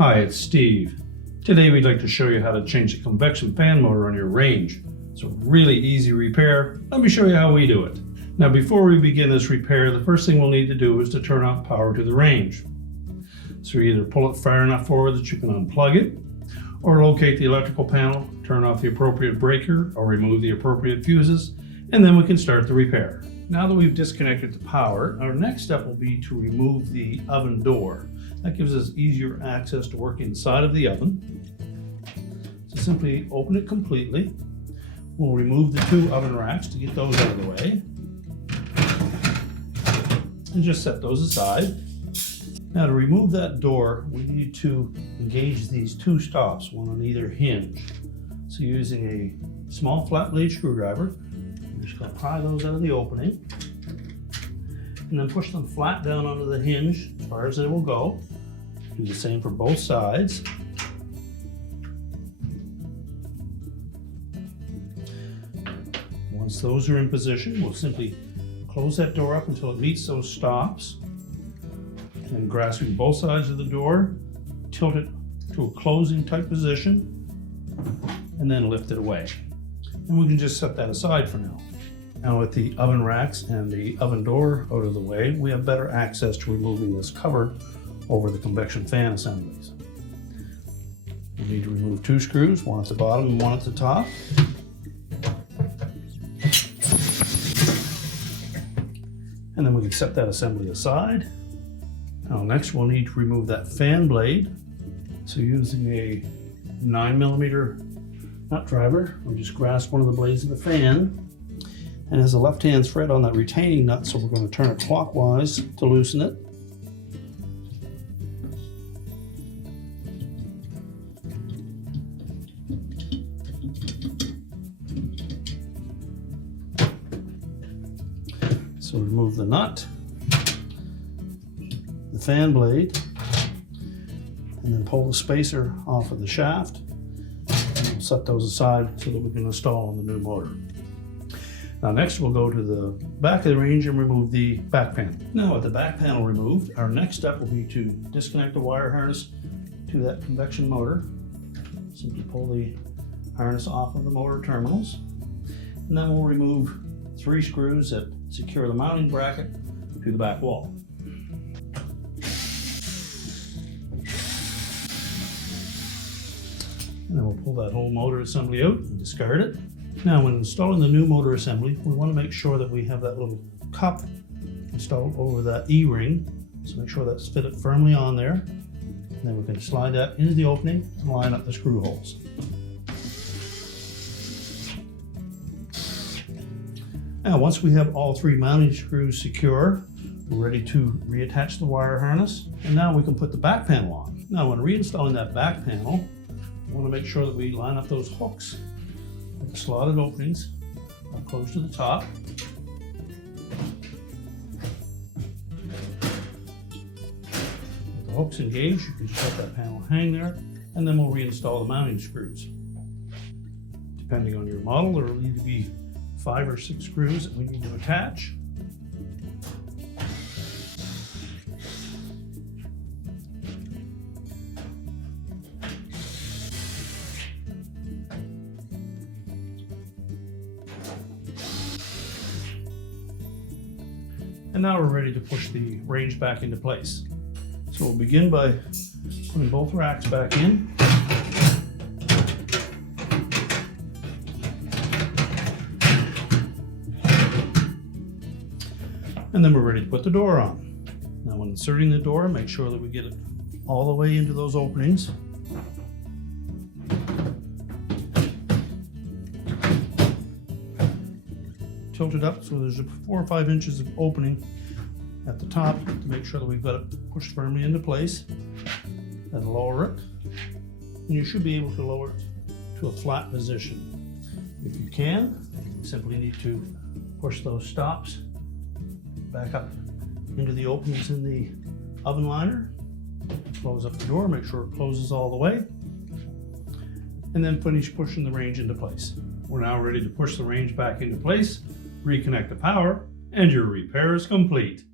Hi, it's Steve. Today we'd like to show you how to change the convection fan motor on your range. It's a really easy repair. Let me show you how we do it. Now before we begin this repair, the first thing we'll need to do is to turn off power to the range. So you either pull it far enough forward that you can unplug it, or locate the electrical panel, turn off the appropriate breaker, or remove the appropriate fuses, and then we can start the repair. Now that we've disconnected the power, our next step will be to remove the oven door. That gives us easier access to work inside of the oven. So simply open it completely. We'll remove the two oven racks to get those out of the way. And just set those aside. Now to remove that door, we need to engage these two stops, one on either hinge. So using a small flat blade screwdriver, I'm just going to pry those out of the opening and then push them flat down onto the hinge as far as they will go. Do the same for both sides. Once those are in position, we'll simply close that door up until it meets those stops. And grasping both sides of the door, tilt it to a closing type position, and then lift it away. And we can just set that aside for now. Now with the oven racks and the oven door out of the way, we have better access to removing this cover over the convection fan assemblies. We need to remove two screws, one at the bottom and one at the top. And then we can set that assembly aside. Now next we'll need to remove that fan blade. So using a 9mm nut driver, we'll just grasp one of the blades of the fan. And there's a left-hand thread on that retaining nut, so we're going to turn it clockwise to loosen it. So remove the nut, the fan blade, and then pull the spacer off of the shaft. And we'll set those aside so that we can install on the new motor. Now next we'll go to the back of the range and remove the back panel. Now with the back panel removed, our next step will be to disconnect the wire harness to that convection motor. Simply pull the harness off of the motor terminals. And then we'll remove 3 screws that secure the mounting bracket to the back wall. And then we'll pull that whole motor assembly out and discard it. Now when installing the new motor assembly, we want to make sure that we have that little cup installed over that E-ring. So make sure that's fitted firmly on there. And then we can slide that into the opening and line up the screw holes. Now once we have all 3 mounting screws secure, we're ready to reattach the wire harness. And now we can put the back panel on. Now when reinstalling that back panel, we want to make sure that we line up those hooks with the slotted openings up close to the top. With the hooks engaged, you can just let that panel hang there, and then we'll reinstall the mounting screws. Depending on your model, there will either be 5 or 6 screws that we need to attach. And now we're ready to push the range back into place. So we'll begin by putting both racks back in. And then we're ready to put the door on. Now when inserting the door, make sure that we get it all the way into those openings. Tilt it up so there's 4 or 5 inches of opening at the top to make sure that we've got it pushed firmly into place. Then lower it, and you should be able to lower it to a flat position. If you can, you simply need to push those stops back up into the openings in the oven liner. Close up the door, make sure it closes all the way, and then finish pushing the range into place. We're now ready to push the range back into place, reconnect the power, and your repair is complete.